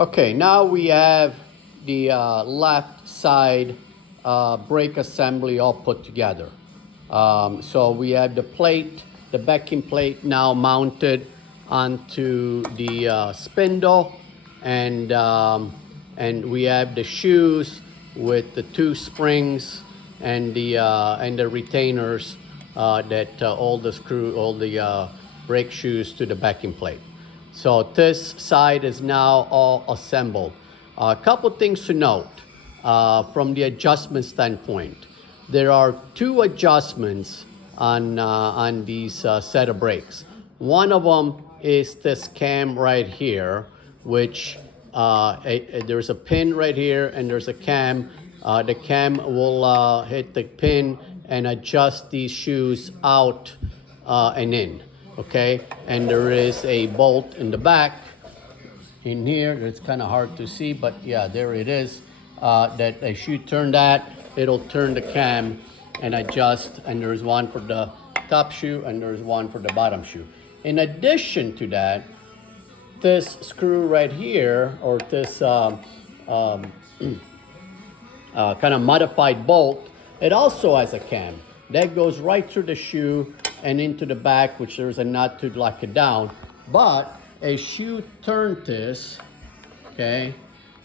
Okay, now we have the left side brake assembly all put together. So we have the plate, the backing plate now mounted onto the spindle, and we have the shoes with the two springs and the retainers that hold the brake shoes to the backing plate. So this side is now all assembled. A couple things to note from the adjustment standpoint. There are two adjustments on these set of brakes. One of them is this cam right here, which there's a pin right here and there's a cam. The cam will hit the pin and adjust these shoes out and in. Okay, and there is a bolt in the back in here. It's kind of hard to see, but yeah, there it is. That as you turn that, it'll turn the cam and adjust, and there's one for the top shoe and there's one for the bottom shoe. In addition to that, this screw right here, or this kind of modified bolt, it also has a cam that goes right through the shoe and into the back, which there's a nut to lock it down. But as you turn this, okay,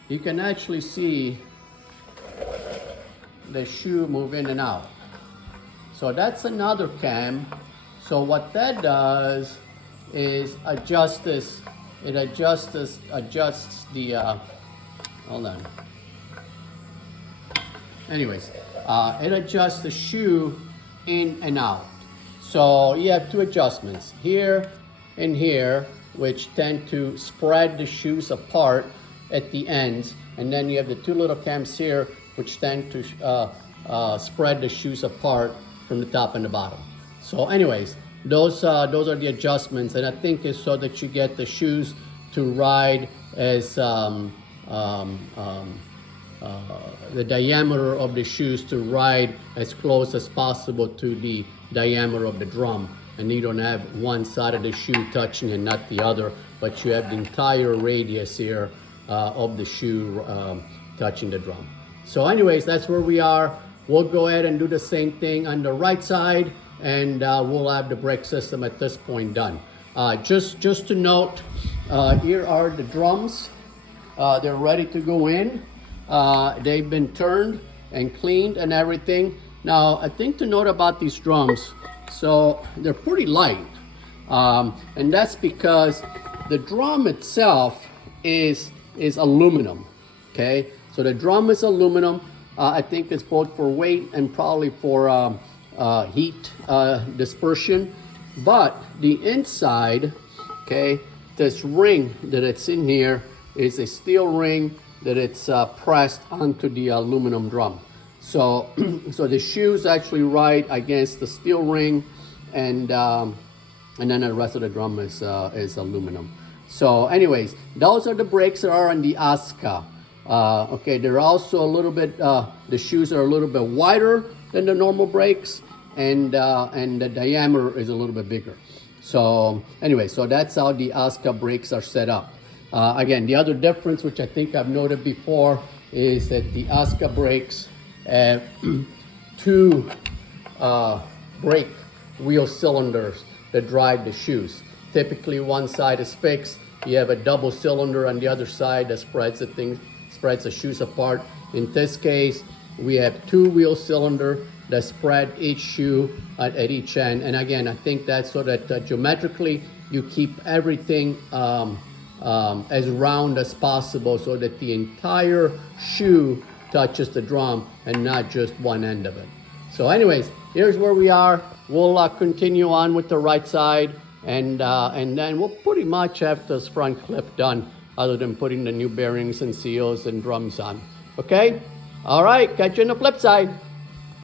you can actually see the shoe move in and out. So that's another cam. So what that does is adjust this. It adjusts the, hold on. Anyways, it adjusts the shoe in and out. So you have two adjustments, here and here, which tend to spread the shoes apart at the ends. And then you have the two little cams here, which tend to spread the shoes apart from the top and the bottom. So anyways, those are the adjustments. And I think it's so that you get the shoes to ride as the diameter of the shoes to ride as close as possible to the diameter of the drum, and you don't have one side of the shoe touching and not the other, but you have the entire radius here of the shoe touching the drum. So anyways, that's where we are. We'll go ahead and do the same thing on the right side, and we'll have the brake system at this point done. Just to note, here are the drums. They're ready to go in. They've been turned and cleaned and everything. Now, a thing to note about these drums, so they're pretty light, and that's because the drum itself is aluminum. Okay, so the drum is aluminum. I think it's both for weight and probably for heat dispersion. But the inside, okay, this ring that it's in here is a steel ring that it's pressed onto the aluminum drum. So, so the shoes actually ride against the steel ring, and then the rest of the drum is aluminum. So, anyways, those are the brakes that are on the OSCA. Okay, they're also a little bit. The shoes are a little bit wider than the normal brakes, and the diameter is a little bit bigger. So, anyway, so that's how the OSCA brakes are set up. Again, the other difference, which I think I've noted before, is that the OSCA brakes have two brake wheel cylinders that drive the shoes. Typically, one side is fixed. You have a double cylinder on the other side that spreads the shoes apart. In this case, we have two wheel cylinder that spread each shoe at each end. And again, I think that's so that geometrically you keep everything as round as possible, so that the entire shoe touches the drum and not just one end of it. So anyways, here's where we are. We'll continue on with the right side, and then we'll pretty much have this front clip done, other than putting the new bearings and seals and drums on. Okay? All right, catch you on the flip side.